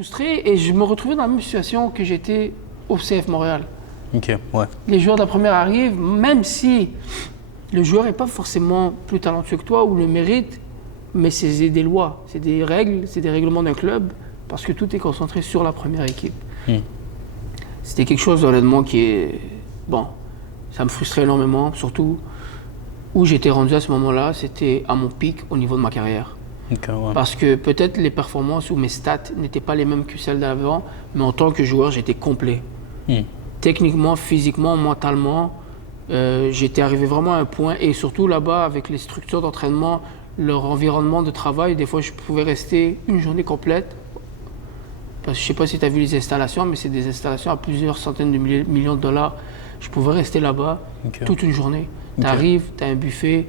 frustré et je me retrouvais dans la même situation que j'étais au CF Montréal. Ok, ouais. Les joueurs de la première arrivent, même si le joueur n'est pas forcément plus talentueux que toi ou le mérite, mais c'est des lois, c'est des règles, c'est des règlements d'un club, parce que tout est concentré sur la première équipe. C'était quelque chose honnêtement qui est... Bon, ça me frustrait énormément, surtout où j'étais rendu à ce moment-là, c'était à mon pic au niveau de ma carrière. Okay, ouais. Parce que peut-être les performances ou mes stats n'étaient pas les mêmes que celles d'avant, mais en tant que joueur, j'étais complet. Techniquement, physiquement, mentalement, j'étais arrivé vraiment à un point, et surtout là-bas, avec les structures d'entraînement, leur environnement de travail, des fois je pouvais rester une journée complète. Parce que je ne sais pas si tu as vu les installations, mais c'est des installations à plusieurs centaines de millions de dollars. Je pouvais rester là-bas toute une journée. Tu arrives, tu as un buffet,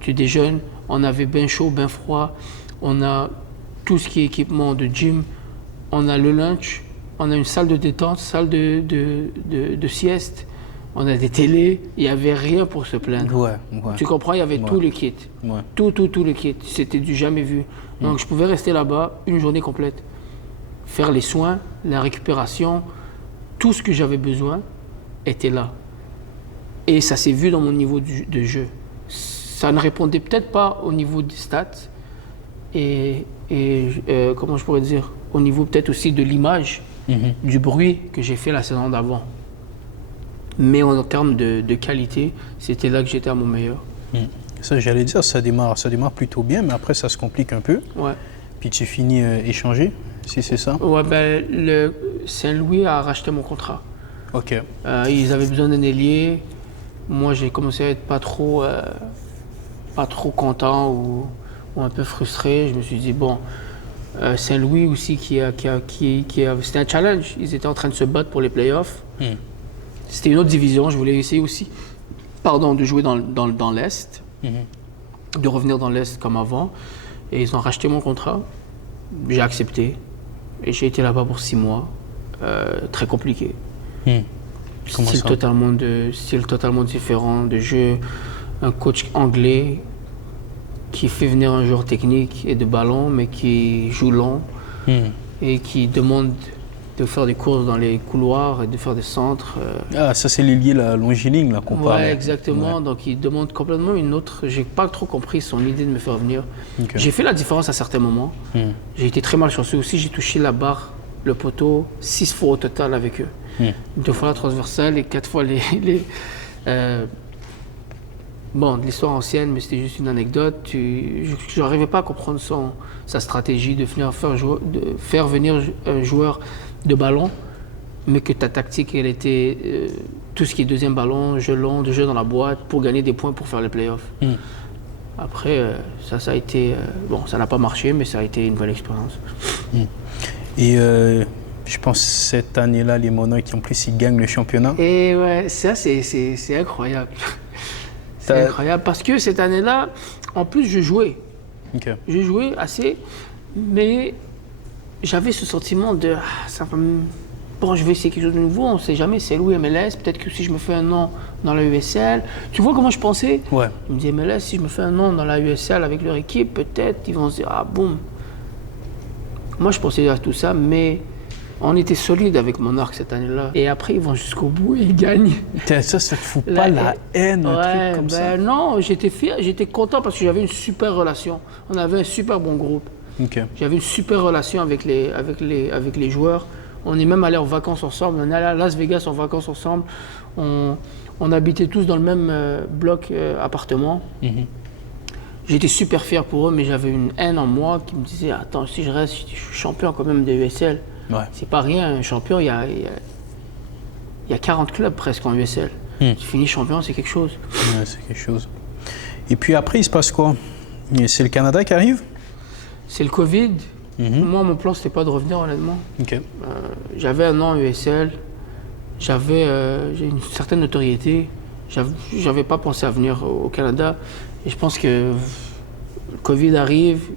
tu déjeunes, on avait bain chaud, bain froid, on a tout ce qui est équipement de gym, on a le lunch, on a une salle de détente, salle de sieste, on a des télés, il n'y avait rien pour se plaindre. Ouais. Tu comprends, il y avait tout le kit. Ouais. Tout le kit. C'était du jamais vu. Donc je pouvais rester là-bas une journée complète. Faire les soins, la récupération, tout ce que j'avais besoin était là. Et ça s'est vu dans mon niveau de jeu. Ça ne répondait peut-être pas au niveau des stats et comment je pourrais dire, au niveau peut-être aussi de l'image, du bruit que j'ai fait la saison d'avant. Mais en termes de qualité, c'était là que j'étais à mon meilleur. Ça, j'allais dire, ça démarre plutôt bien, mais après, ça se complique un peu. Ouais. Puis tu finis échangé, si c'est ça? Ouais, ben, le Saint-Louis a racheté mon contrat. Ok. Ils avaient besoin d'un ailier. Moi, j'ai commencé à être pas trop content ou un peu frustré. Je me suis dit, bon, Saint-Louis aussi, c'était un challenge. Ils étaient en train de se battre pour les playoffs. C'était une autre division. Je voulais essayer aussi de jouer dans l'Est, de revenir dans l'Est comme avant. Et ils ont racheté mon contrat. J'ai accepté. Et j'ai été là-bas pour 6 mois. Très compliqué. Style totalement différent de jeu. Un coach anglais qui fait venir un joueur technique et de ballon, mais qui joue long et qui demande de faire des courses dans les couloirs et de faire des centres. Ah, ça c'est l'ailier, la longiligne, là, qu'on parle. Ouais, exactement. Ouais. Donc il demande complètement une autre... J'ai pas trop compris son idée de me faire venir. Okay. J'ai fait la différence à certains moments. J'ai été très malchanceux aussi. J'ai touché la barre, le poteau, 6 fois au total avec eux. 2 fois la transversale et 4 fois les bon, de l'histoire ancienne, mais c'était juste une anecdote. Je n'arrivais pas à comprendre sa stratégie de faire venir un joueur de ballon, mais que ta tactique, elle était tout ce qui est deuxième ballon, jeu long, de jeu dans la boîte, pour gagner des points pour faire les playoffs. Après, ça a été... bon, ça n'a pas marché, mais ça a été une belle expérience. Et je pense cette année-là, les Monarchs, en plus, ils gagnent le championnat. Et ouais, ça, c'est incroyable. C'est incroyable parce que cette année-là, en plus, je jouais. Je jouais assez, mais j'avais ce sentiment de bon, je vais essayer quelque chose de nouveau, on ne sait jamais, c'est Louis MLS, peut-être que si je me fais un nom dans la USL. Tu vois comment je pensais? Ouais. Je me disais, MLS, si je me fais un nom dans la USL avec leur équipe, peut-être ils vont se dire, ah boum. Moi, je pensais à tout ça, mais on était solide avec Monarch cette année-là. Et après, ils vont jusqu'au bout et ils gagnent. Ça te fout pas la haine, un truc comme ça? Non, j'étais fier, j'étais content parce que j'avais une super relation. On avait un super bon groupe. J'avais une super relation avec les joueurs. On est même allé en vacances ensemble. On est allé à Las Vegas en vacances ensemble. On habitait tous dans le même bloc appartement. J'étais super fier pour eux, mais j'avais une haine en moi qui me disait, attends, si je reste, je suis champion quand même de USL. Ouais. C'est pas rien, un champion, il y a 40 clubs presque en USL. Tu finis champion, c'est quelque chose. Ouais, c'est quelque chose. Et puis après, il se passe quoi? C'est le Canada qui arrive? C'est le Covid. Moi, mon plan, c'était pas de revenir, honnêtement. J'avais un an USL, j'ai une certaine notoriété. J'avais pas pensé à venir au Canada. Et je pense que le Covid arrive,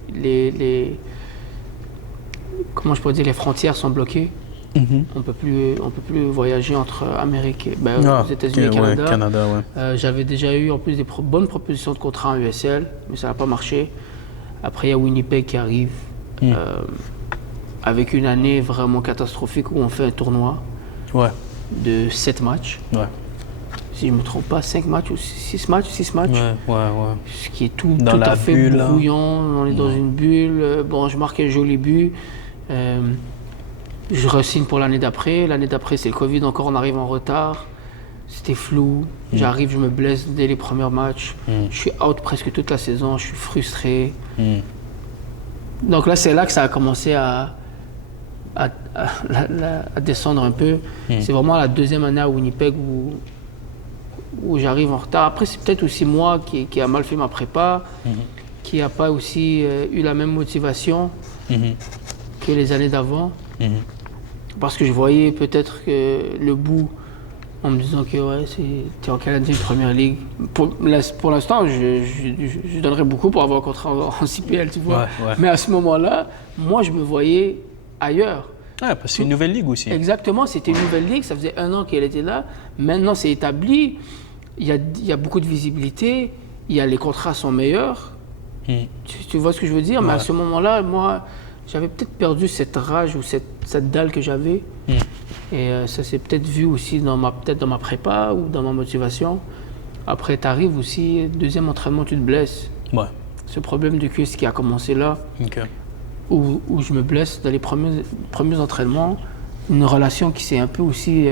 comment je pourrais dire, les frontières sont bloquées. On peut plus voyager entre Amérique, aux États-Unis et Canada. J'avais déjà eu en plus des bonnes propositions de contrat en USL, mais ça n'a pas marché. Après, il y a Winnipeg qui arrive. avec une année vraiment catastrophique où on fait un tournoi de 7 matchs. Ouais. Si je ne me trompe pas, 5 matchs ou 6 matchs. Ouais. Ce qui est tout à fait bulle, brouillon. On est dans une bulle. Bon, je marque un joli but. Je re-signe pour l'année d'après. L'année d'après, c'est le Covid. Encore, on arrive en retard. C'était flou. J'arrive, je me blesse dès les premiers matchs. Je suis out presque toute la saison. Je suis frustré. Donc là, c'est là que ça a commencé à descendre un peu. C'est vraiment la deuxième année à Winnipeg où j'arrive en retard. Après, c'est peut-être aussi moi qui a mal fait ma prépa, qui n'a pas aussi eu la même motivation que les années d'avant. Parce que je voyais peut-être que le bout en me disant que t'es en Canadien Première Ligue. Pour l'instant, je donnerais beaucoup pour avoir un contrat en CPL, tu vois. Ouais. Mais à ce moment-là, moi, je me voyais ailleurs. Parce que c'est une nouvelle ligue aussi. Exactement, c'était une nouvelle ligue. Ça faisait 1 an qu'elle était là. Maintenant, c'est établi. Il y a beaucoup de visibilité. Les contrats sont meilleurs. Tu vois ce que je veux dire? Mais à ce moment-là, moi, j'avais peut-être perdu cette rage ou cette dalle que j'avais. Et ça s'est peut-être vu aussi dans ma prépa ou dans ma motivation. Après, tu arrives aussi, deuxième entraînement, tu te blesses. Ouais. Ce problème de cuisse qui a commencé là, où je me blesse dans les premiers entraînements. Une relation qui s'est un peu aussi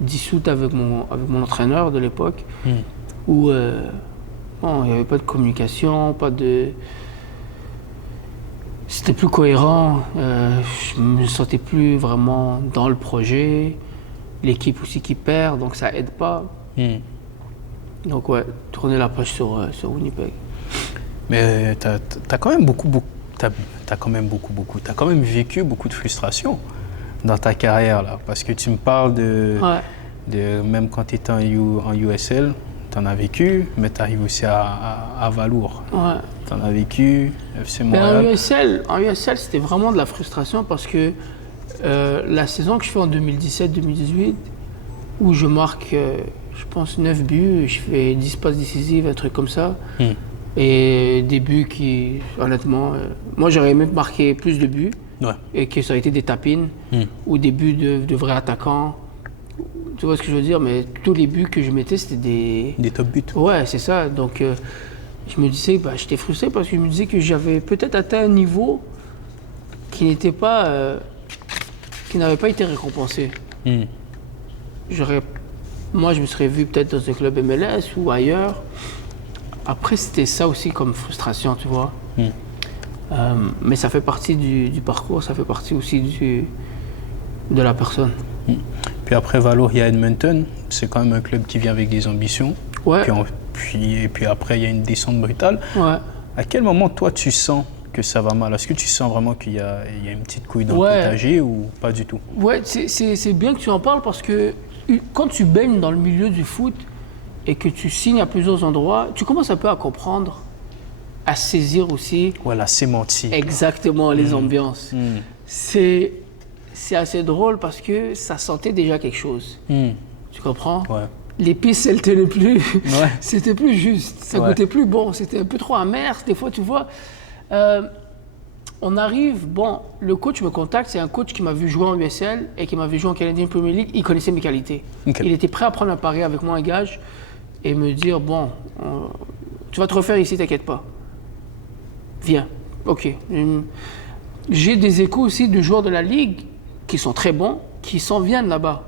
dissoute avec mon entraîneur de l'époque, où il n'y avait pas de communication, c'était plus cohérent, je me sentais plus vraiment dans le projet, l'équipe aussi qui perd, donc ça aide pas. Donc tourner la page sur Winnipeg. Mais t'as quand même vécu beaucoup de frustration dans ta carrière là, parce que tu me parles de même quand tu étais en USL, tu en as vécu, mais tu arrives aussi à Valour. Tu en as vécu, FC Montréal. En USL, c'était vraiment de la frustration parce que la saison que je fais en 2017-2018, où je marque, je pense, 9 buts, je fais 10 passes décisives, un truc comme ça. Et des buts qui, honnêtement, moi j'aurais aimé marquer plus de buts et que ça aurait été des tapines ou des buts de vrais attaquants. Tu vois ce que je veux dire? Mais tous les buts que je mettais, c'était des top buts. Ouais, c'est ça. Donc je me disais, j'étais frustré parce que je me disais que j'avais peut-être atteint un niveau qui n'était pas, qui n'avait pas été récompensé. Moi, je me serais vu peut-être dans un club MLS ou ailleurs. Après, c'était ça aussi comme frustration, tu vois. Mais ça fait partie du parcours, ça fait partie aussi de la personne. Puis après Valour, il y a Edmonton. C'est quand même un club qui vient avec des ambitions. Et puis après, il y a une descente brutale. À quel moment, toi, tu sens que ça va mal? Est-ce que tu sens vraiment qu'il y a une petite couille dans le potager ou pas du tout? C'est bien que tu en parles parce que quand tu baignes dans le milieu du foot et que tu signes à plusieurs endroits, tu commences un peu à comprendre, à saisir aussi. La sémantique. Exactement, les ambiances. C'est assez drôle parce que ça sentait déjà quelque chose. Tu comprends? Les pistes, elles tenaient plus. C'était plus juste. Ça goûtait plus bon. C'était un peu trop amer. Des fois, tu vois. On arrive, le coach me contacte. C'est un coach qui m'a vu jouer en USL et qui m'a vu jouer en Canadien Premier League. Il connaissait mes qualités. Il était prêt à prendre un pari avec moi, un gage, et me dire, tu vas te refaire ici, t'inquiète pas. Viens. OK. J'ai des échos aussi de joueurs de la Ligue qui sont très bons, qui s'en viennent là-bas.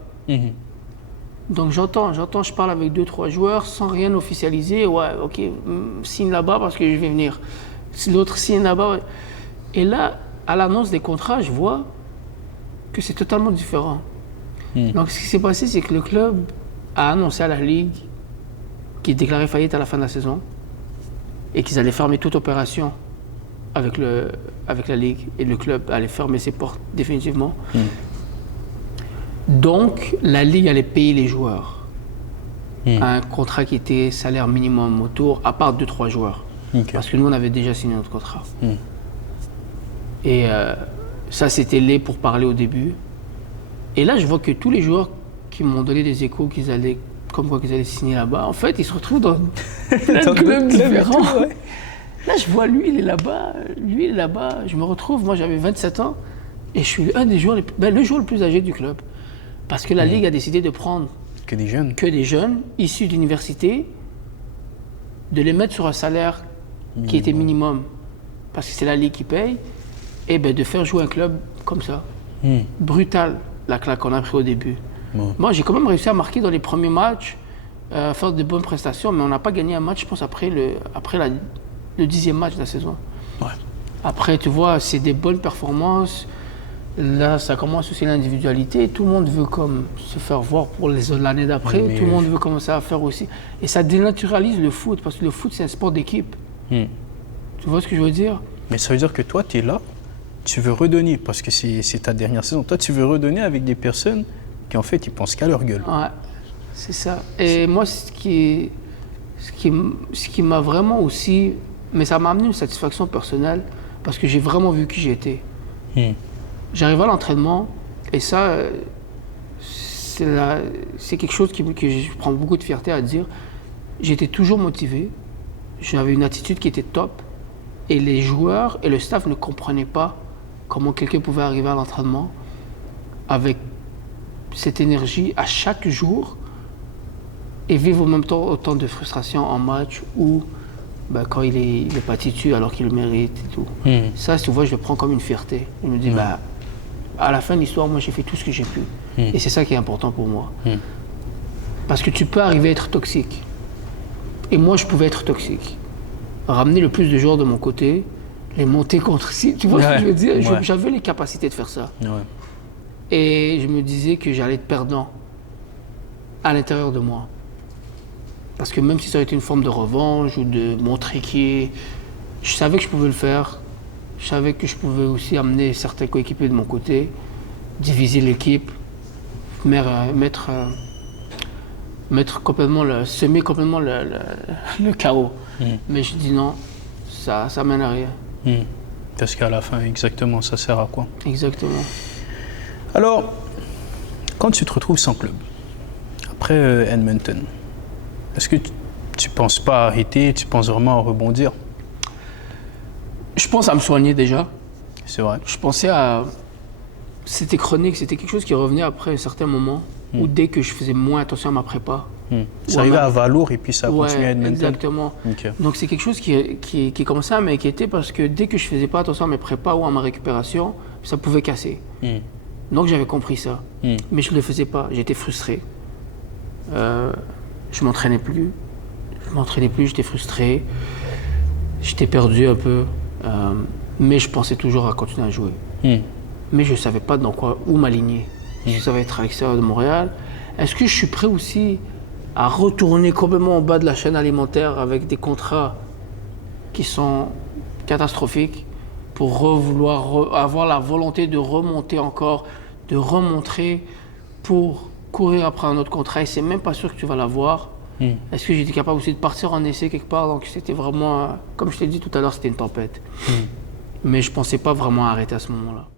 Donc j'entends, je parle avec 2-3 joueurs sans rien officialiser. OK, signe là-bas parce que je vais venir. L'autre signe là-bas. Et là, à l'annonce des contrats, je vois que c'est totalement différent. Donc ce qui s'est passé, c'est que le club a annoncé à la Ligue qu'il déclarait faillite à la fin de la saison et qu'ils allaient fermer toute opération avec la Ligue, et le club allait fermer ses portes définitivement. Donc, la Ligue allait payer les joueurs. Un contrat qui était salaire minimum autour, à part 2-3 joueurs. Parce que nous, on avait déjà signé notre contrat. Et ça, c'était laid pour parler au début. Et là, je vois que tous les joueurs qui m'ont donné des échos qu'ils allaient signer là-bas, en fait, ils se retrouvent dans plein de clubs différents. Là, je vois lui, il est là-bas. Je me retrouve, moi j'avais 27 ans. Et je suis un des joueurs, le joueur le plus âgé du club. Parce que la Ligue a décidé de prendre que des jeunes issus d'université, de les mettre sur un salaire qui était minimum, parce que c'est la Ligue qui paye, et de faire jouer un club comme ça. Brutal, la claque qu'on a pris au début. Moi, j'ai quand même réussi à marquer dans les premiers matchs, faire de bonnes prestations, mais on n'a pas gagné un match, je pense, après le 10e match de la saison. Ouais. Après, tu vois, c'est des bonnes performances. Là, ça commence aussi l'individualité. Tout le monde veut comme se faire voir pour l'année d'après. Tout le monde veut commencer à faire aussi. Et ça dénaturalise le foot, parce que le foot, c'est un sport d'équipe. Tu vois ce que je veux dire? Mais ça veut dire que toi, tu es là, tu veux redonner, parce que c'est ta dernière saison. Toi, tu veux redonner avec des personnes qui, en fait, ils pensent qu'à leur gueule. Ouais, c'est ça. Et moi, ce qui m'a vraiment aussi... Mais ça m'a amené une satisfaction personnelle, parce que j'ai vraiment vu qui j'étais. J'arrive à l'entraînement, et ça, c'est quelque chose que je prends beaucoup de fierté à dire. J'étais toujours motivé, j'avais une attitude qui était top, et les joueurs et le staff ne comprenaient pas comment quelqu'un pouvait arriver à l'entraînement avec cette énergie à chaque jour et vivre en même temps autant de frustration en match ou quand il est pas titu alors qu'il le mérite et tout. Ça, tu vois, je le prends comme une fierté. Je me dis, à la fin de l'histoire, moi, j'ai fait tout ce que j'ai pu. Et c'est ça qui est important pour moi. Parce que tu peux arriver à être toxique. Et moi, je pouvais être toxique. Ramener le plus de joueurs de mon côté, les monter contre... Tu vois ce que je veux dire? J'avais les capacités de faire ça. Et je me disais que j'allais être perdant à l'intérieur de moi. Parce que même si ça aurait été une forme de revanche ou de montrer qui... Je savais que je pouvais le faire. Je savais que je pouvais aussi amener certains coéquipiers de mon côté, diviser l'équipe, semer complètement le chaos. Mais je dis non, ça mène à rien. Parce qu'à la fin, exactement, ça sert à quoi? Exactement. Alors, quand tu te retrouves sans club, après Edmonton, est-ce que tu ne penses pas arrêter, tu penses vraiment à rebondir? Je pense à me soigner déjà. C'est vrai. Je pensais à... C'était chronique, c'était quelque chose qui revenait après un certain moment, où dès que je faisais moins attention à ma prépa. Ça arrivait à Valour et puis ça a continué à Edmonton? Exactement. Okay. Donc c'est quelque chose qui commençait à m'inquiéter parce que dès que je faisais pas attention à mes prépas ou à ma récupération, ça pouvait casser. Donc j'avais compris ça. Mais je ne le faisais pas, j'étais frustré. Je m'entraînais plus. J'étais frustré. J'étais perdu un peu. Mais je pensais toujours à continuer à jouer. Mais je ne savais pas où m'aligner. Je savais être à l'extérieur de Montréal. Est-ce que je suis prêt aussi à retourner complètement en bas de la chaîne alimentaire avec des contrats qui sont catastrophiques pour avoir la volonté de remonter encore, de remontrer pour courir après un autre contrat et c'est même pas sûr que tu vas l'avoir. Est-ce que j'étais capable aussi de partir en essai quelque part? Donc c'était vraiment, comme je t'ai dit tout à l'heure, c'était une tempête. Mais je pensais pas vraiment arrêter à ce moment-là.